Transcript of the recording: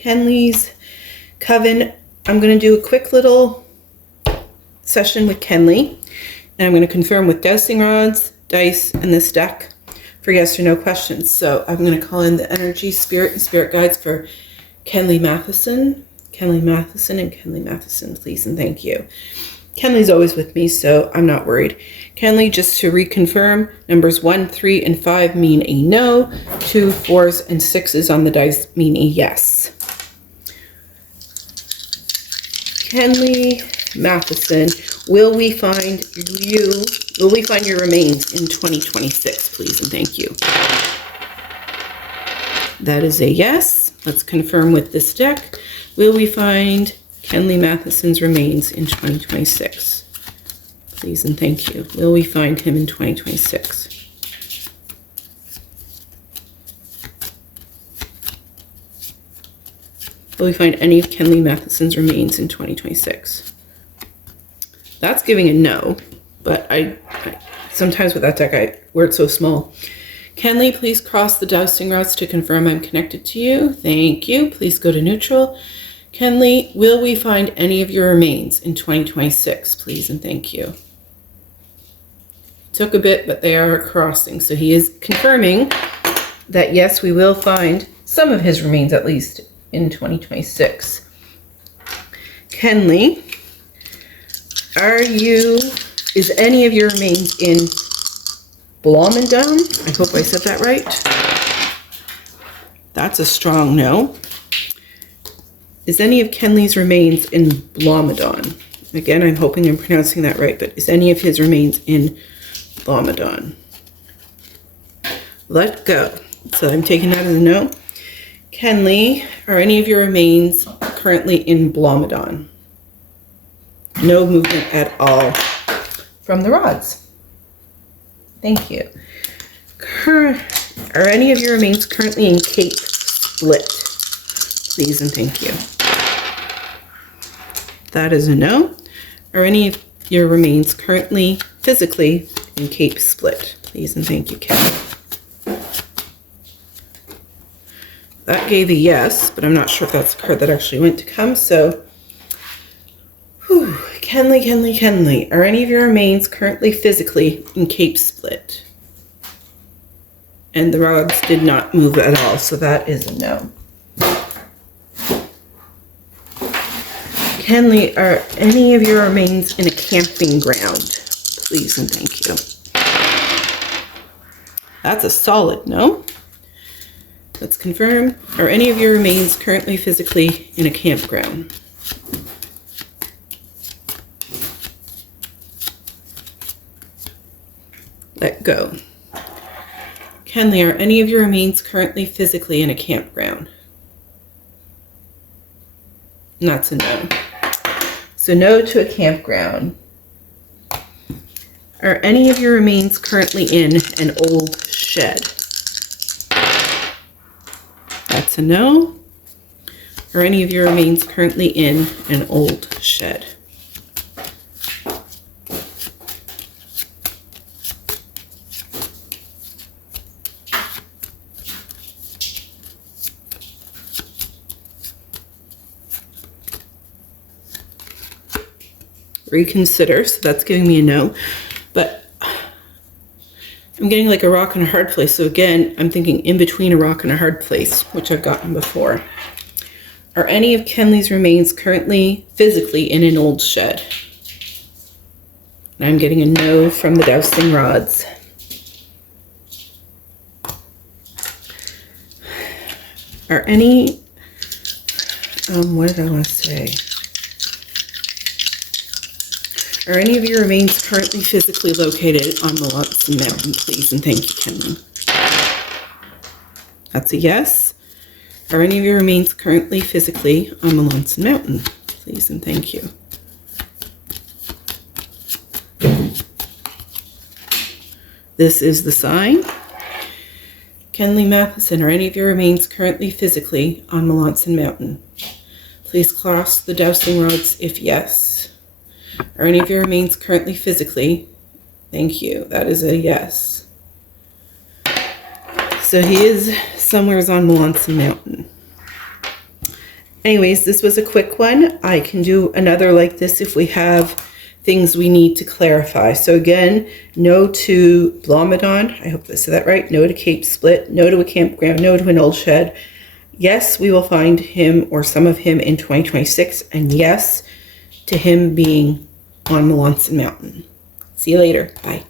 Kenley's coven. I'm going to do a quick little session with Kenley, and I'm going to confirm with dowsing rods, dice, and this deck for yes or no questions. So I'm going to call in the energy, spirit, and spirit guides for Kenley Matheson, and Kenley Matheson, please and thank you. Kenley's always with me, so I'm not worried. Kenley, just to reconfirm, numbers 1, 3, and 5 mean a no. 2, 4s, and 6s on the dice mean a yes. Kenley Matheson, will we find your remains in 2026, please and thank you. That is a yes. Let's confirm with this deck. Will we find Kenley Matheson's remains in 2026? Please and thank you. Will we find him in 2026? Will we find any of Kenley Matheson's remains in 2026? That's giving a no, but I sometimes with that deck, where it's so small. Kenley, please cross the dowsing rods to confirm I'm connected to you. Thank you. Please go to neutral. Kenley, will we find any of your remains in 2026? Please and thank you. Took a bit, but they are crossing. So he is confirming that yes, we will find some of his remains at least in 2026. Kenley, is any of your remains in Blomendon? I hope I said that right. That's a strong no. Is any of Kenley's remains in Blomendon? Again, I'm hoping I'm pronouncing that right, but is any of his remains in Blomendon? Let go. So I'm taking that as a no. Kenley, are any of your remains currently in Blomendon? No movement at all from the rods. Thank you. Are any of your remains currently in Cape Split? Please and thank you. That is a no. Are any of your remains currently physically in Cape Split? Please and thank you, Ken. That gave a yes, but I'm not sure if that's the card that actually went to come, so Kenley. Are any of your remains currently physically in Cape Split? And the rods did not move at all, so that is a no. Kenley, are any of your remains in a camping ground? Please and thank you. That's a solid no. Let's confirm. Are any of your remains currently physically in a campground? Let go. Kenley, are any of your remains currently physically in a campground? And that's a no. So no to a campground. Are any of your remains currently in an old shed? That's a no. Are any of your remains currently in an old shed? Reconsider, so that's giving me a no, but I'm getting like a rock and a hard place. So again, I'm thinking in between a rock and a hard place, which I've gotten before. Are any of Kenley's remains currently physically in an old shed? And I'm getting a no from the dowsing rods. Are any, what did I want to say? Are any of your remains currently physically located on Melanson Mountain, please and thank you, Kenley? That's a yes. Are any of your remains currently physically on Melanson Mountain, please and thank you? This is the sign. Kenley Matheson, are any of your remains currently physically on Melanson Mountain? Please cross the dowsing rods if yes. Are any of your remains currently physically? Thank you. That is a yes. So he is somewhere on Melanson Mountain. Anyways, this was a quick one. I can do another like this if we have things we need to clarify. So again, no to Blomidon. I hope I said that right. No to Cape Split. No to a campground. No to an old shed. Yes, we will find him or some of him in 2026. And yes to him being on Melanson Mountain. See you later. Bye.